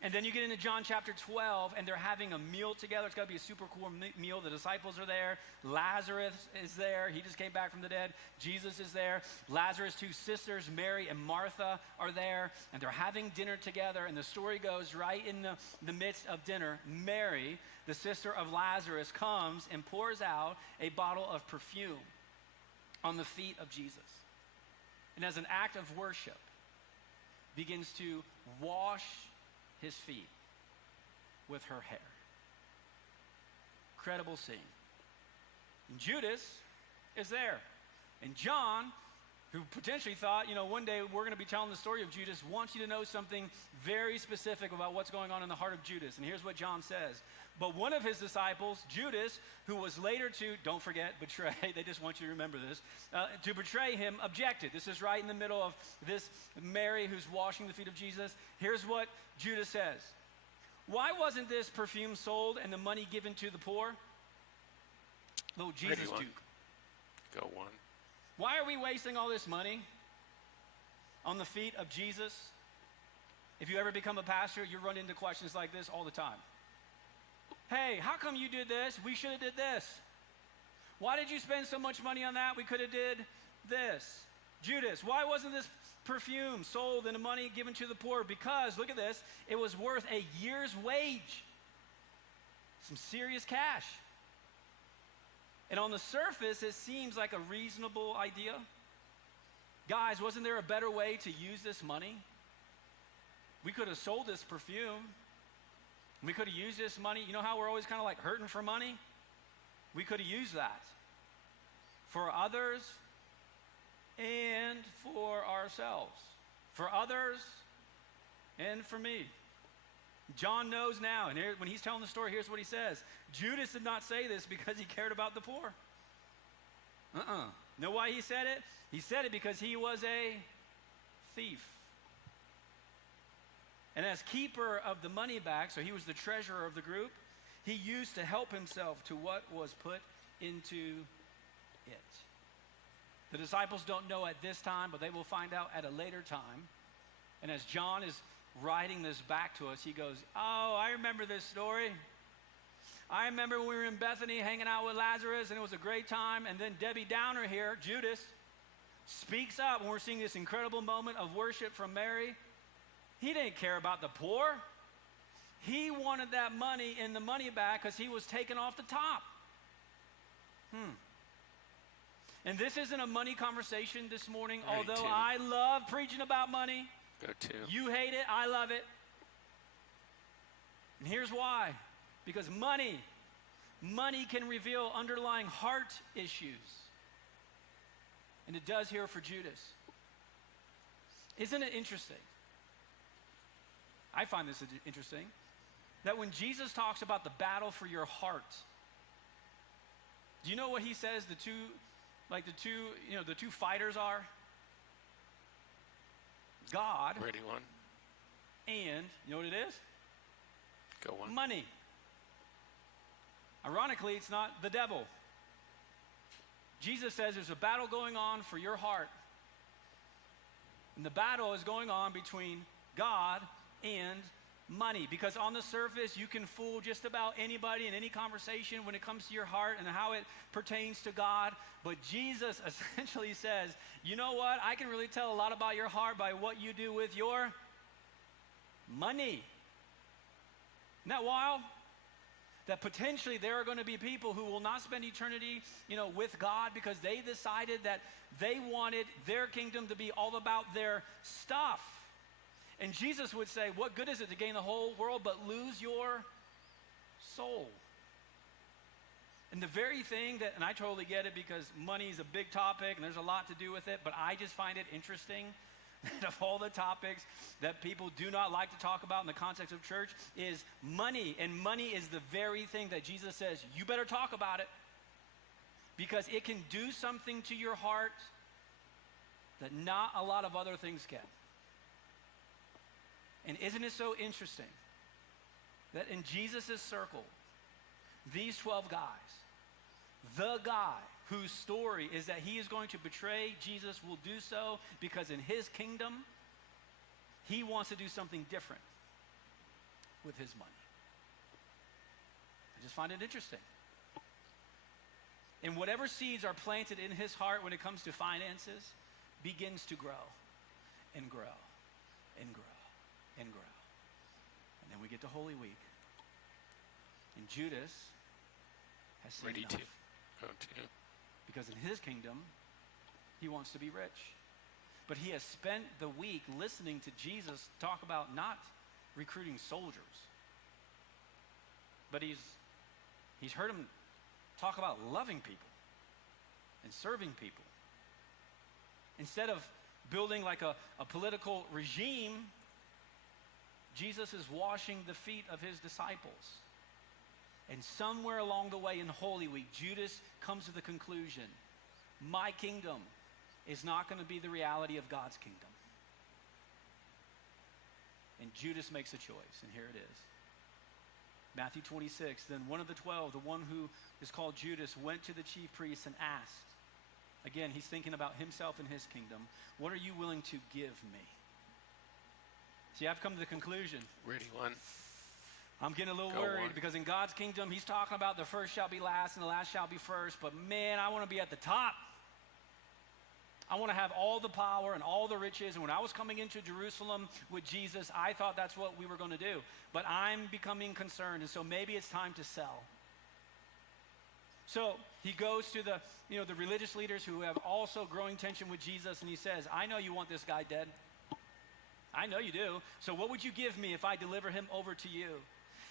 And then you get into John chapter 12, and they're having a meal together. It's got to be a super cool meal. The disciples are there. Lazarus is there. He just came back from the dead. Jesus is there. Lazarus' two sisters, Mary and Martha, are there. And they're having dinner together. And the story goes right in the midst of dinner. Mary, the sister of Lazarus, comes and pours out a bottle of perfume on the feet of Jesus. And as an act of worship, begins to wash his feet with her hair. Incredible scene. And Judas is there. And John, who potentially thought, one day we're going to be telling the story of Judas, wants you to know something very specific about what's going on in the heart of Judas. And here's what John says. But one of his disciples, Judas, who was later to, don't forget, betray, they just want you to remember this, to betray him, objected. This is right in the middle of this Mary who's washing the feet of Jesus. Here's what Judas says. Why wasn't this perfume sold and the money given to the poor? Little Jesus Duke. Go one. Why are we wasting all this money on the feet of Jesus? If you ever become a pastor, you run into questions like this all the time. Hey, how come you did this? We should have did this. Why did you spend so much money on that? We could have did this. Judas, why wasn't this perfume sold and the money given to the poor? Because, look at this, it was worth a year's wage. Some serious cash. And on the surface, it seems like a reasonable idea. Guys, wasn't there a better way to use this money? We could have sold this perfume. We could have used this money. You know how we're always kind of like hurting for money? We could have used that for others and for ourselves. For others and for me. John knows now, and when he's telling the story, here's what he says. Judas did not say this because he cared about the poor. Know why he said it? He said it because he was a thief. And as keeper of the money bag, so he was the treasurer of the group, he used to help himself to what was put into it. The disciples don't know at this time, but they will find out at a later time. And as John is writing this back to us, he goes, oh, I remember this story. I remember when we were in Bethany hanging out with Lazarus, and it was a great time. And then Debbie Downer here, Judas, speaks up when we're seeing this incredible moment of worship from Mary. He didn't care about the poor. He wanted that money in the money bag because he was taken off the top. And this isn't a money conversation this morning, although I love preaching about money. Go to. You hate it, I love it. And here's why. Because money can reveal underlying heart issues. And it does here for Judas. Isn't it interesting? I find this interesting, that when Jesus talks about the battle for your heart, do you know what he says the two fighters are? God. Ready one. And, you know what it is? Go one. Money. Ironically, it's not the devil. Jesus says there's a battle going on for your heart. And the battle is going on between God and money, because on the surface you can fool just about anybody in any conversation when it comes to your heart and how it pertains to God. But Jesus essentially says, you know what, I can really tell a lot about your heart by what you do with your money. Isn't that wild? That potentially there are going to be people who will not spend eternity, with God because they decided that they wanted their kingdom to be all about their stuff. And Jesus would say, what good is it to gain the whole world but lose your soul? And the very thing that, and I totally get it because money is a big topic and there's a lot to do with it, but I just find it interesting that of all the topics that people do not like to talk about in the context of church is money. And money is the very thing that Jesus says, you better talk about it because it can do something to your heart that not a lot of other things can. And isn't it so interesting that in Jesus' circle, these 12 guys, the guy whose story is that he is going to betray Jesus will do so because in his kingdom, he wants to do something different with his money. I just find it interesting. And whatever seeds are planted in his heart when it comes to finances begins to grow and grow and grow and grow. And then we get to Holy Week. And Judas has said Ready enough. to go to. Because in his kingdom, he wants to be rich. But he has spent the week listening to Jesus talk about not recruiting soldiers, but he's heard him talk about loving people and serving people. Instead of building like a political regime, Jesus is washing the feet of his disciples. And somewhere along the way in Holy Week, Judas comes to the conclusion, my kingdom is not going to be the reality of God's kingdom. And Judas makes a choice, and here it is. Matthew 26, then one of the 12, the one who is called Judas, went to the chief priests and asked. Again, he's thinking about himself and his kingdom. What are you willing to give me? See, I've come to the conclusion. Ready, one. I'm getting a little Go worried on. because in God's kingdom, he's talking about the first shall be last and the last shall be first. But man, I want to be at the top. I want to have all the power and all the riches. And when I was coming into Jerusalem with Jesus, I thought that's what we were going to do. But I'm becoming concerned, and so maybe it's time to sell. So he goes to the religious leaders who have also growing tension with Jesus, and he says, I know you want this guy dead. I know you do. So what would you give me if I deliver him over to you?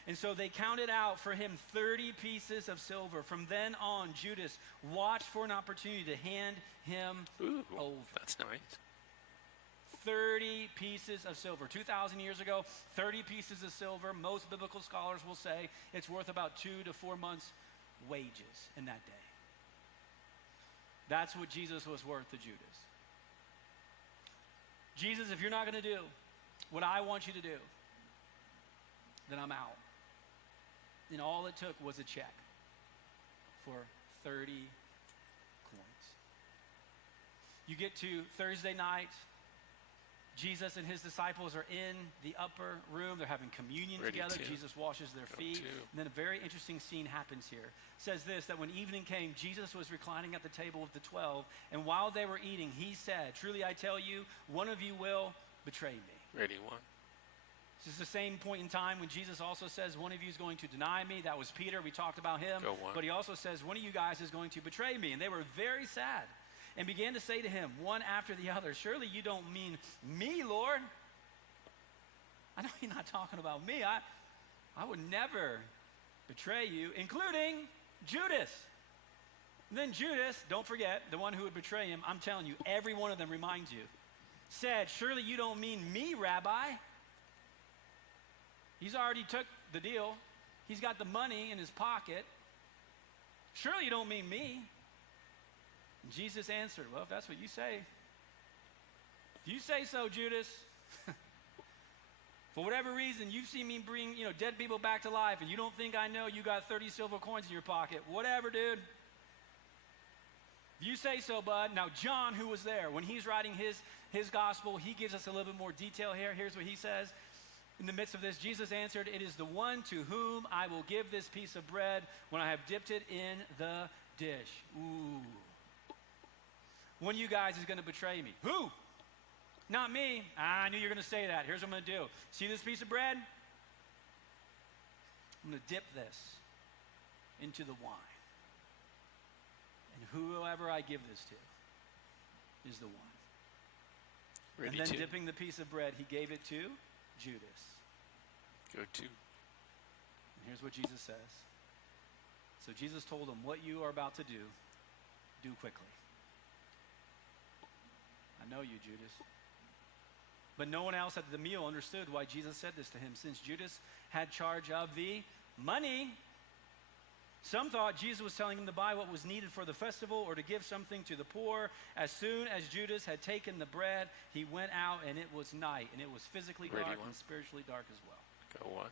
And so they counted out for him 30 pieces of silver. From then on, Judas watched for an opportunity to hand him over. That's nice. 30 pieces of silver. 2,000 years ago, 30 pieces of silver, most biblical scholars will say it's worth about 2 to 4 months' wages in that day. That's what Jesus was worth to Judas. Jesus, if you're not going to do what I want you to do, then I'm out. And all it took was a check for 30 coins. You get to Thursday night, Jesus and his disciples are in the upper room. They're having communion Ready together. to. Jesus washes their Go feet. to. And then a very interesting scene happens here. It says this, that when evening came, Jesus was reclining at the table with the 12. And while they were eating, he said, truly I tell you, one of you will betray me. Ready, one. This is the same point in time when Jesus also says, one of you is going to deny me. That was Peter. We talked about him. Go on. But he also says, one of you guys is going to betray me. And they were very sad and began to say to him, one after the other, surely you don't mean me, Lord. I know you're not talking about me. I would never betray you, including Judas. And then Judas, don't forget, the one who would betray him, I'm telling you, every one of them reminds you, said, surely you don't mean me, Rabbi. He's already took the deal. He's got the money in his pocket. Surely you don't mean me. And Jesus answered, well, if that's what you say, if you say so, Judas, for whatever reason, you've seen me bring, dead people back to life, and you don't think I know you got 30 silver coins in your pocket. Whatever, dude. If you say so, bud. Now, John, who was there, when he's writing his gospel, he gives us a little bit more detail here. Here's what he says. In the midst of this, Jesus answered, it is the one to whom I will give this piece of bread when I have dipped it in the dish. Ooh. One of you guys is going to betray me. Who? Not me. I knew you were going to say that. Here's what I'm going to do. See this piece of bread? I'm going to dip this into the wine. And whoever I give this to is the one. Ready and then to. dipping the piece of bread, he gave it to Judas. Go to. And here's what Jesus says. So Jesus told him, what you are about to do quickly. I know you, Judas. But no one else at the meal understood why Jesus said this to him, since Judas had charge of the money. Some thought Jesus was telling him to buy what was needed for the festival or to give something to the poor. As soon as Judas had taken the bread, he went out, and it was night, and it was physically Ready, dark one. and spiritually dark as well. Go on.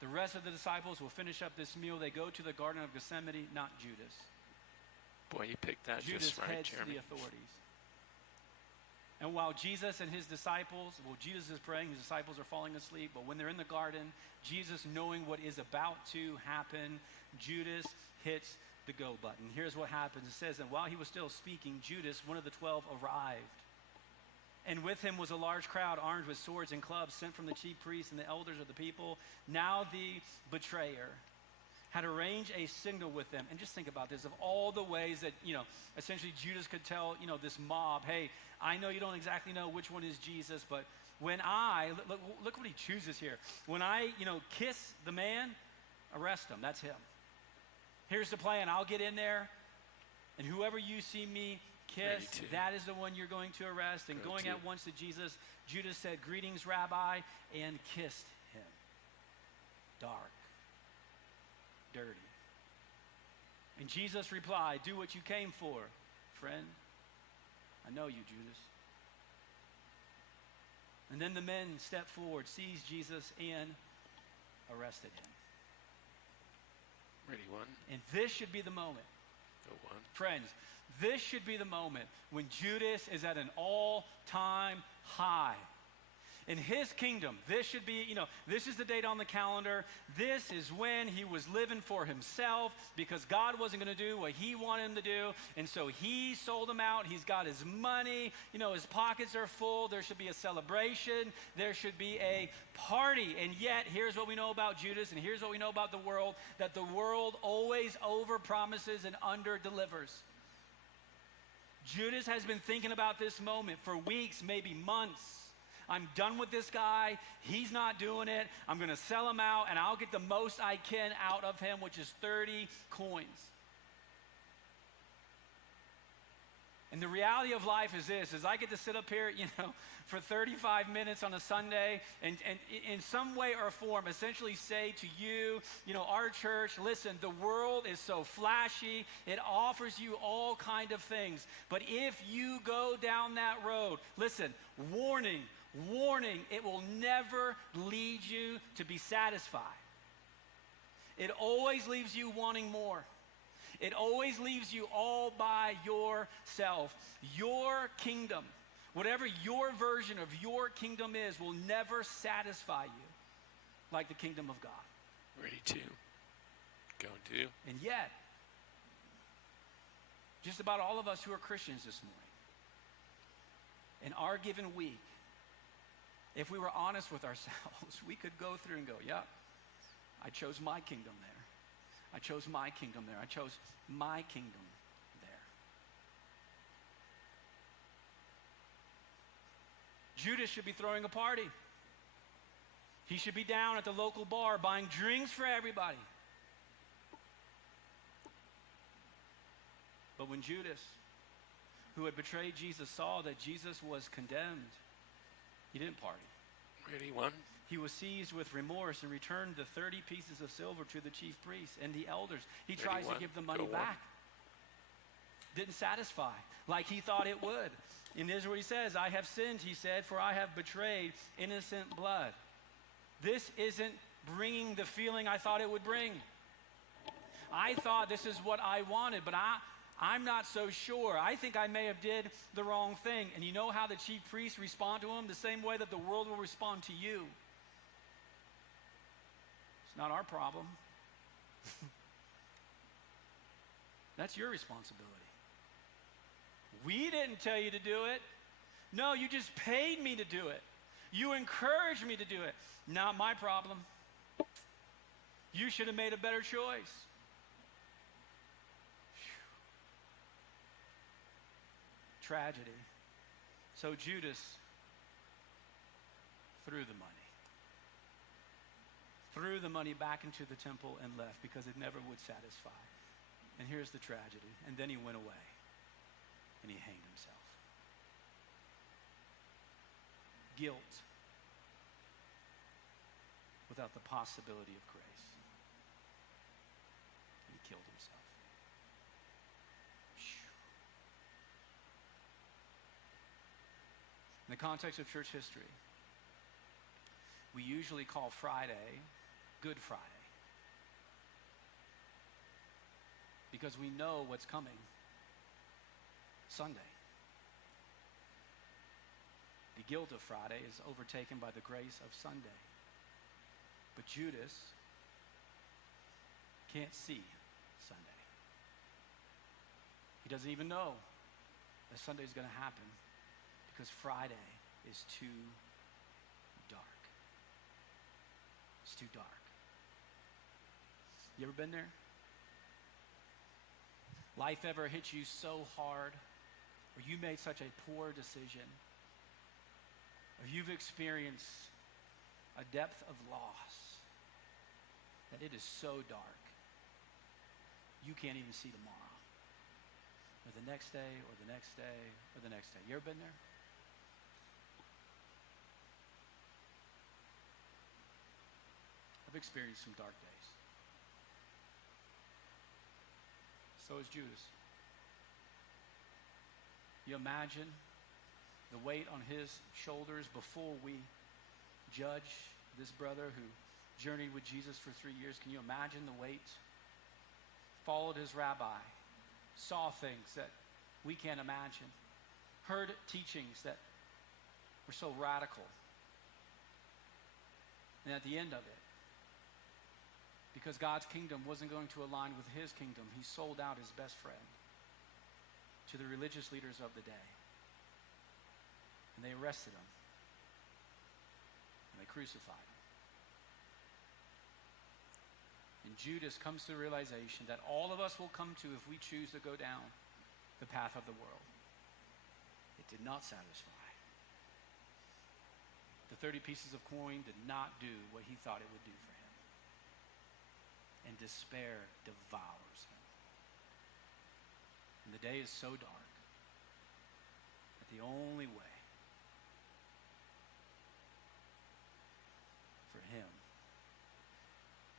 The rest of the disciples will finish up this meal. They go to the Garden of Gethsemane, not Judas. Boy, you picked that Judas just right, heads to Jeremy. the authorities. And while Jesus and his disciples, Jesus is praying, his disciples are falling asleep, but when they're in the garden, Jesus, knowing what is about to happen, Judas hits the go button. Here's what happens. It says that while he was still speaking, Judas, one of the 12, arrived. And with him was a large crowd armed with swords and clubs sent from the chief priests and the elders of the people. Now the betrayer had arranged a signal with them. And just think about this. Of all the ways that, essentially Judas could tell, this mob, hey, I know you don't exactly know which one is Jesus, but when look what he chooses here. When I, kiss the man, arrest him. That's him. Here's the plan. I'll get in there, and whoever you see me kiss, that is the one you're going to arrest. And going at once to Jesus, Judas said, "Greetings, Rabbi," and kissed him. Dark. Dirty. And Jesus replied, "Do what you came for, friend. I know you, Judas." And then the men stepped forward, seized Jesus, and arrested him. Ready, one. And this should be the moment. Go one. Friends, this should be the moment when Judas is at an all-time high. In his kingdom, this should be, this is the date on the calendar. This is when he was living for himself because God wasn't going to do what he wanted him to do. And so he sold him out. He's got his money. His pockets are full. There should be a celebration. There should be a party. And yet, here's what we know about Judas, and here's what we know about the world, that the world always over-promises and under-delivers. Judas has been thinking about this moment for weeks, maybe months. I'm done with this guy. He's not doing it. I'm going to sell him out, and I'll get the most I can out of him, which is 30 coins. And the reality of life is this, is I get to sit up here, for 35 minutes on a Sunday and in some way or form essentially say to you, our church, listen, the world is so flashy. It offers you all kind of things. But if you go down that road, listen, warning, it will never lead you to be satisfied. It always leaves you wanting more. It always leaves you all by yourself. Your kingdom, whatever your version of your kingdom is, will never satisfy you like the kingdom of God. Ready to go do. And yet, just about all of us who are Christians this morning, in our given week, if we were honest with ourselves, we could go through and go, yeah, I chose my kingdom there. I chose my kingdom there. I chose my kingdom there. Judas should be throwing a party. He should be down at the local bar buying drinks for everybody. But when Judas, who had betrayed Jesus, saw that Jesus was condemned, he didn't party. Ready, one. He was seized with remorse and returned the 30 pieces of silver to the chief priests and the elders. He tries to give the money back. Didn't satisfy like he thought it would. And here's what he says, "I have sinned," he said, "for I have betrayed innocent blood." This isn't bringing the feeling I thought it would bring. I thought this is what I wanted, but I'm not so sure. I think I may have did the wrong thing. And you know how the chief priests respond to him? The same way that the world will respond to you. It's not our problem. That's your responsibility. We didn't tell you to do it. No, you just paid me to do it. You encouraged me to do it. Not my problem. You should have made a better choice. Tragedy. So Judas threw the money. Threw the money back into the temple and left because it never would satisfy. And here's the tragedy. And then he went away and he hanged himself. Guilt without the possibility of grace. And he killed himself. In the context of church history, we usually call Friday Good Friday. Because we know what's coming Sunday. The guilt of Friday is overtaken by the grace of Sunday. But Judas can't see Sunday. He doesn't even know that Sunday is going to happen because Friday is too dark. It's too dark. You ever been there? Life ever hit you so hard, or you made such a poor decision, or you've experienced a depth of loss that it is so dark, you can't even see tomorrow, or the next day, or the next day, or the next day. You ever been there? I've experienced some dark days. So is Judas. You imagine the weight on his shoulders before we judge this brother who journeyed with Jesus for 3 years. Can you imagine the weight? Followed his rabbi, saw things that we can't imagine, heard teachings that were so radical. And at the end of it, because God's kingdom wasn't going to align with his kingdom, he sold out his best friend to the religious leaders of the day. And they arrested him. And they crucified him. And Judas comes to the realization that all of us will come to if we choose to go down the path of the world. It did not satisfy. The 30 pieces of coin did not do what he thought it would do for him. And despair devours him. And the day is so dark that the only way for him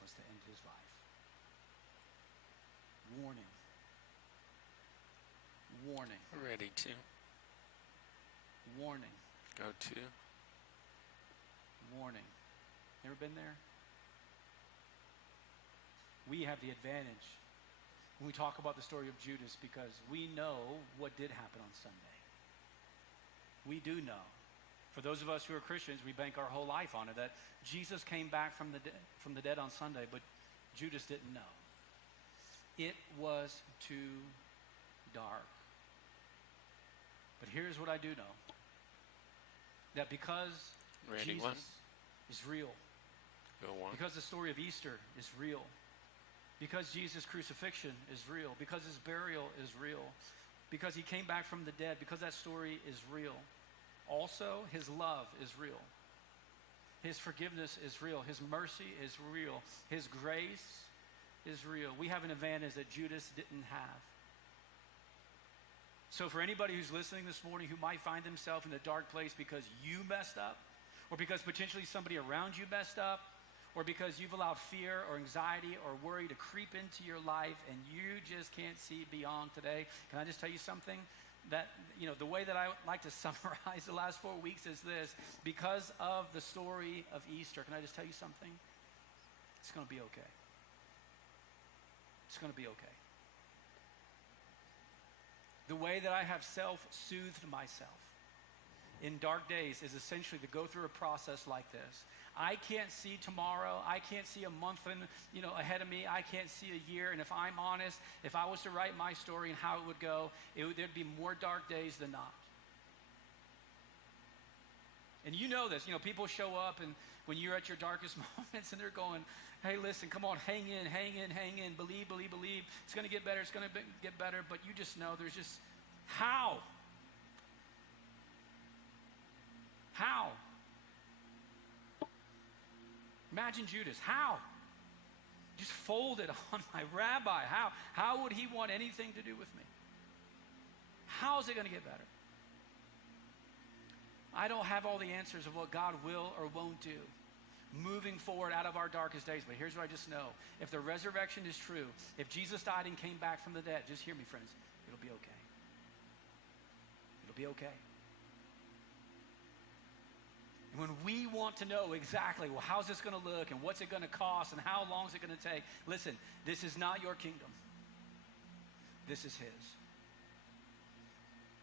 was to end his life. Warning. Warning. Ready to. Warning. Go to. Warning. Ever been there? We have the advantage when we talk about the story of Judas because we know what did happen on Sunday. We do know. For those of us who are Christians, we bank our whole life on it, that Jesus came back from the dead on Sunday, but Judas didn't know. It was too dark. But here's what I do know. That because Ready, Jesus one. is real, Go one. because the story of Easter is real, because Jesus' crucifixion is real, because his burial is real, because he came back from the dead, because that story is real. Also, his love is real. His forgiveness is real. His mercy is real. His grace is real. We have an advantage that Judas didn't have. So for anybody who's listening this morning who might find themselves in a dark place because you messed up, or because potentially somebody around you messed up, or because you've allowed fear or anxiety or worry to creep into your life and you just can't see beyond today, can I just tell you something? That, the way that I like to summarize the last 4 weeks is this. Because of the story of Easter, can I just tell you something? It's going to be okay. It's going to be okay. The way that I have self-soothed myself in dark days is essentially to go through a process like this. I can't see tomorrow. I can't see a month ahead of me. I can't see a year. And if I'm honest, if I was to write my story and how it would go, there'd be more dark days than not. And you know this. People show up and when you're at your darkest moments and they're going, hey, listen, come on, hang in, believe, believe, believe. It's going to get better. It's going to get better. But you just know there's just, how? How? Imagine Judas. How? Just folded on my rabbi. How would he want anything to do with me? How is it going to get better? I don't have all the answers of what God will or won't do moving forward out of our darkest days. But here's what I just know. If the resurrection is true, if Jesus died and came back from the dead, just hear me, friends, it'll be okay. It'll be okay. When we want to know exactly, well, how's this going to look and what's it going to cost and how long is it going to take? Listen, this is not your kingdom. This is his.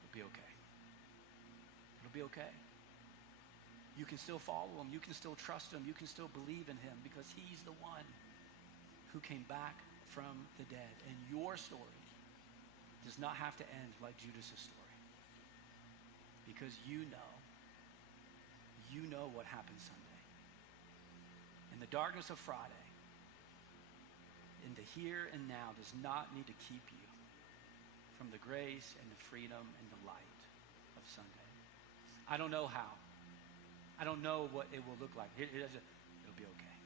It'll be okay. It'll be okay. You can still follow him. You can still trust him. You can still believe in him because he's the one who came back from the dead. And your story does not have to end like Judas' story. Because you know what happened Sunday. And the darkness of Friday, in the here and now, does not need to keep you from the grace and the freedom and the light of Sunday. I don't know how. I don't know what it will look like. It'll be okay.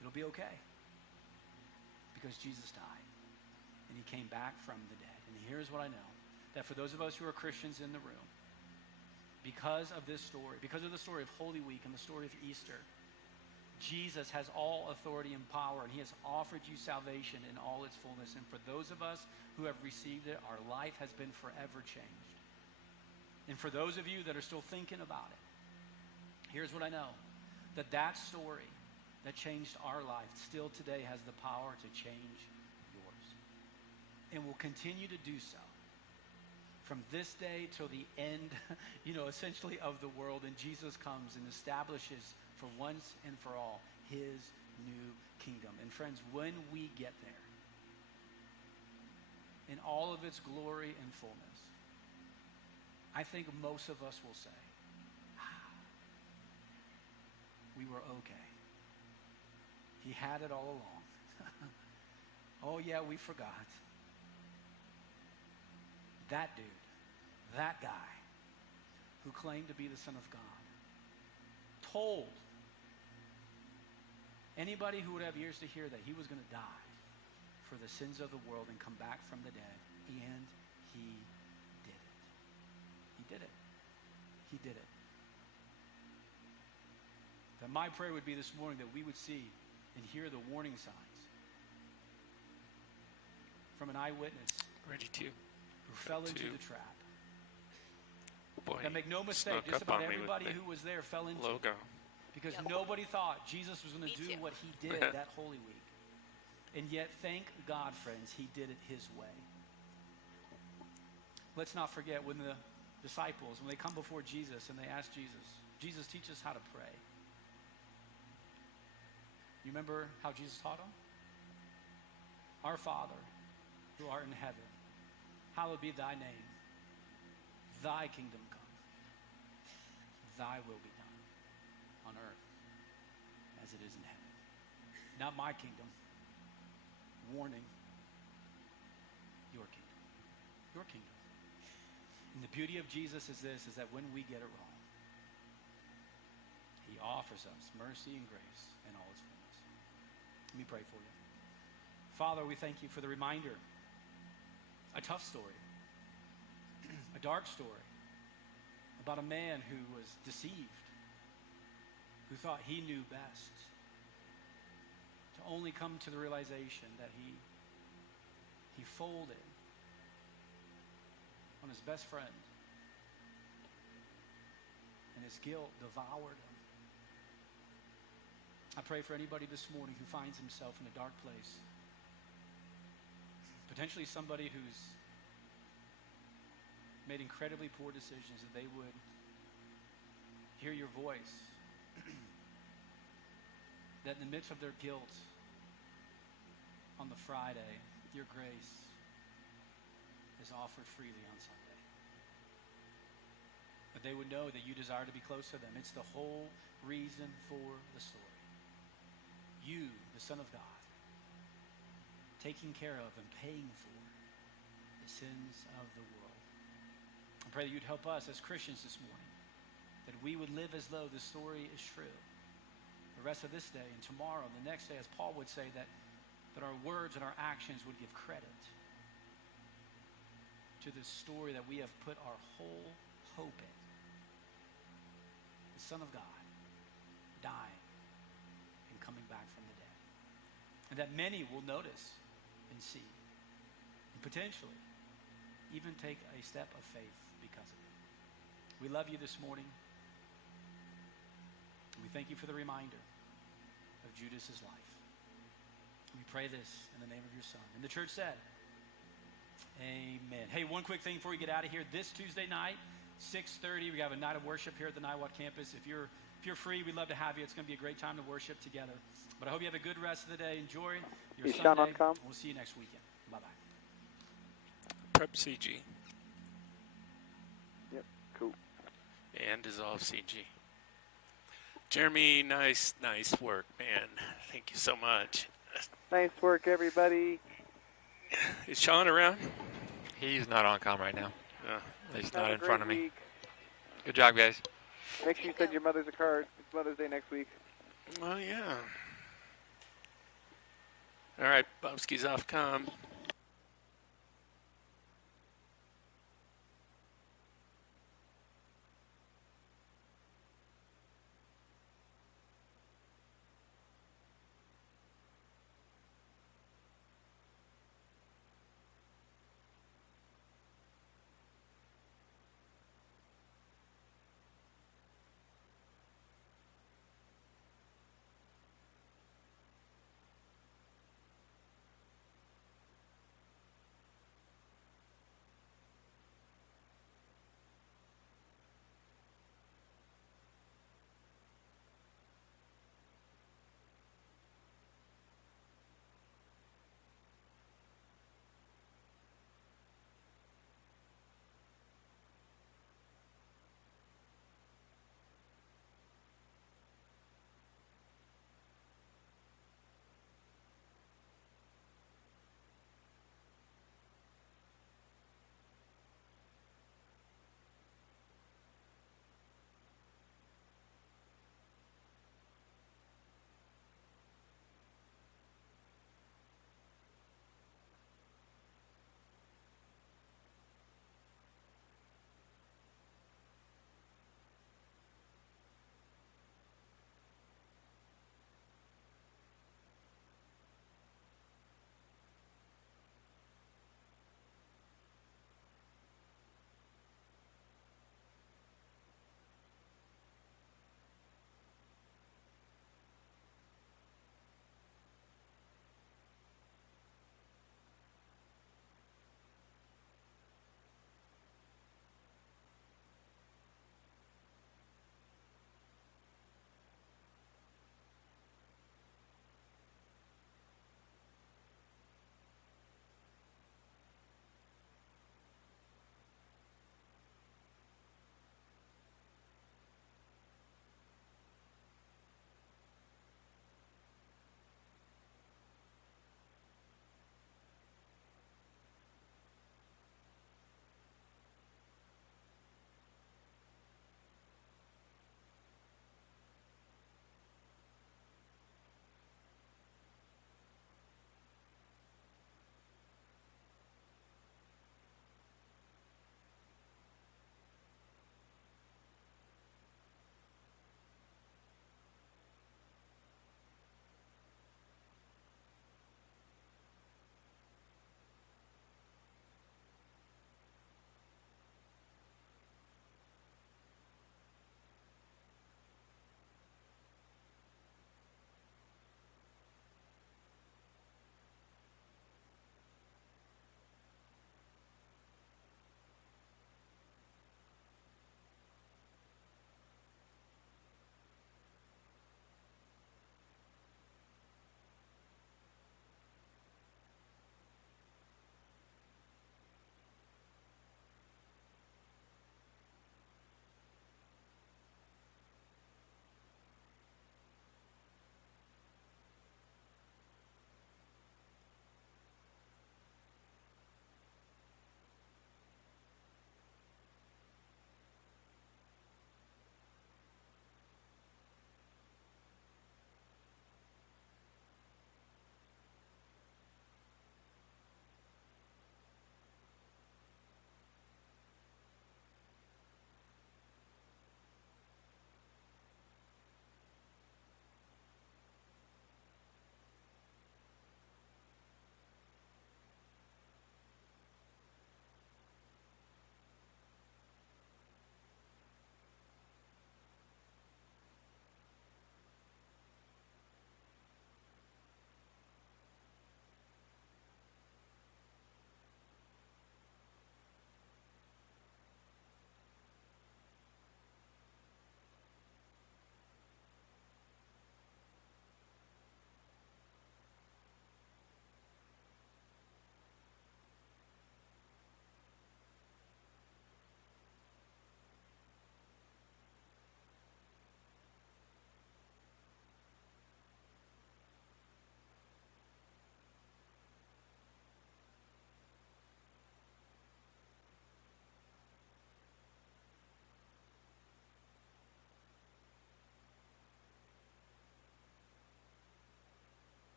It'll be okay. Because Jesus died. And he came back from the dead. And here's what I know. That for those of us who are Christians in the room, because of this story, because of the story of Holy Week and the story of Easter, Jesus has all authority and power, and he has offered you salvation in all its fullness. And for those of us who have received it, our life has been forever changed. And for those of you that are still thinking about it, here's what I know. That story that changed our life still today has the power to change yours. And will continue to do so from this day till the end, essentially of the world. And Jesus comes and establishes for once and for all his new kingdom. And friends, when we get there, in all of its glory and fullness, I think most of us will say, we were okay. He had it all along. Oh yeah, we forgot. That dude, that guy who claimed to be the Son of God, told anybody who would have ears to hear that he was going to die for the sins of the world and come back from the dead. And he did it. He did it. He did it. That my prayer would be this morning that we would see and hear the warning signs from an eyewitness Ready to. who fell into the trap. Boy, And make no mistake, snuck just up about on me everybody with who was there fell into logo. it. Because Yep. nobody thought Jesus was going Me to do too. what he did that Holy Week. And yet, thank God, friends, he did it his way. Let's not forget when the disciples, when they come before Jesus and they ask Jesus, Jesus, teach us how to pray. You remember how Jesus taught them? Our Father, who art in heaven, hallowed be thy name. Thy kingdom come. Thy will be done on earth as it is in heaven. Not my kingdom. Warning. Your kingdom. Your kingdom. And the beauty of Jesus is this, is that when we get it wrong, he offers us mercy and grace in all its fullness. Let me pray for you. Father, we thank you for the reminder. A tough story. A dark story about a man who was deceived, who thought he knew best, to only come to the realization that he folded on his best friend, and his guilt devoured him. I pray for anybody this morning who finds himself in a dark place, potentially somebody who's made incredibly poor decisions, that they would hear your voice, that in the midst of their guilt on the Friday, your grace is offered freely on Sunday. But they would know that you desire to be close to them. It's the whole reason for the story. You, the Son of God, taking care of and paying for the sins of the world. I pray that you'd help us as Christians this morning, that we would live as though the story is true. The rest of this day and tomorrow and the next day, as Paul would say, that our words and our actions would give credit to the story that we have put our whole hope in. The Son of God dying and coming back from the dead. And that many will notice and see, and potentially even take a step of faith because of it. We love you this morning. We thank you for the reminder of Judas's life. We pray this in the name of your Son. And the church said, amen. Hey, one quick thing before we get out of here. This Tuesday night, 6:30, we have a night of worship here at the Niwot campus. If you're free, we'd love to have you. It's going to be a great time to worship together. But I hope you have a good rest of the day. Enjoy your Is Sean Sunday. on comm? We'll see you next weekend. Bye-bye. Prep CG Yep, cool. and dissolve CG. Jeremy, nice work, man. Thank you so much. Nice work, everybody. Is Sean around? He's not on comm right now. He's Have not a in front of great me. week. Good job, guys. Make sure you send your mothers a card. It's Mother's Day next week. Well, yeah. All right, Bobski's off comm.